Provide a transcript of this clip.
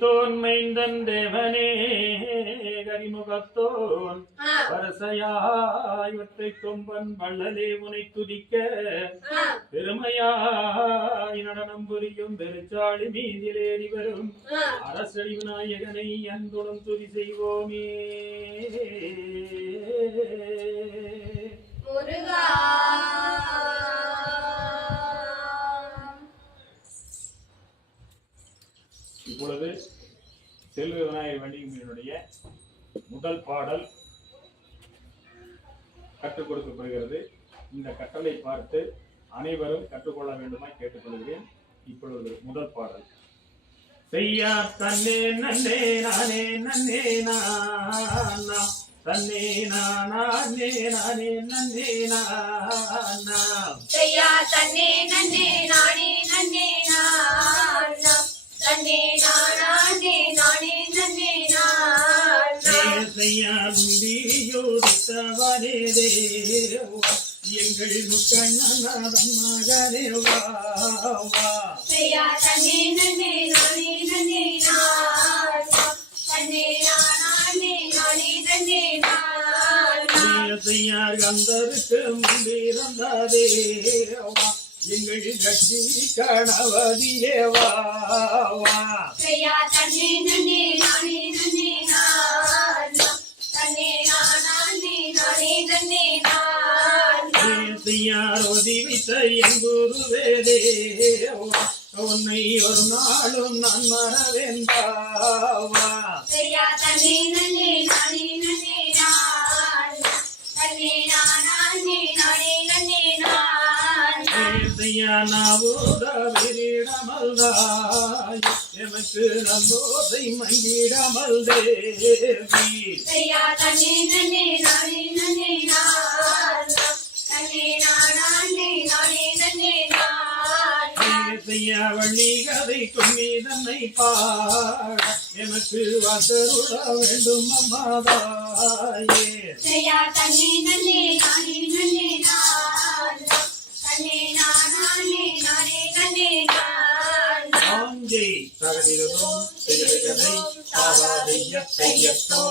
தோன்மைந்தன் தேவனே கரிமுகத்தோன் வரசையாய் ஒற்றை கொம்பன் வள்ளலே உனை துதிக்க பெருமையாய் நடனம் புரியும் பெருச்சாளி மீதிலேறி வரும் அரசடி விநாயகனை அன்புடன் துதி செய்வோமே. இப்பொழுது செல்வ விநாயகர் வண்டியினுடைய முதல் பாடல் கற்றுக் கொடுக்கப்படுகிறது. இந்த கட்டளை பார்த்து அனைவரும் கற்றுக்கொள்ள வேண்டுமாய் கேட்டுக்கொள்கிறேன். இப்பொழுது முதல் பாடல். செய்யா தன்னே நன்னே நானே நன்னே நானா தன்னே நானே நானே நன்னே நானா செய்யா தன்னே நன்னே நானே நன்னே நானா தன்னே நானே நானே நன்னே நானா செய்யா முந்தியோதித்தவனே தேவா எங்கள் முக்கண்ணநாதன் மகனே வா வா செய்யா தன்னே நன்னே நானே நன்னே நானா தன்னே நானே நானே நன்னே நானா செய்யார் கந்தருக்கு முன்பிருந்த தேவா எங்கள் கட்சி கணவதியே வா வா செய்யா தன்னே நன்னே நானே நன்னே நானா தன்னே நானே நானே நன்னே நானா செய்யார் ஒதிவித்த என் குருவே தேவா உன்னை ஒரு நாளும் நான் மறவேண்டாவா செய்யா தன்னே நன்னே நானே நன்னே நானா தன்னே நானே நானே நன்னே நானா செய்யா நாவோட விரிடமல்தாய் எமக்கு நல்லோசை மங்கிடமல் தேவி செய்யா தன்னே நன்னே நானே நன்னே நானா தன்னே நானே நானே நன்னே நானா செய்யா வள்ளி கதை கும்மி தன்னை பாட எமக்கு வாசருட வேண்டும் அம்மாதாயே செய்யா தன்னே நன்னே நானே நன்னே நானா தன்னே நானே நானே நன்னே நானா ஆங்கே சகதிகளும் செய்யலை சாவாதைய செய்யத்தோ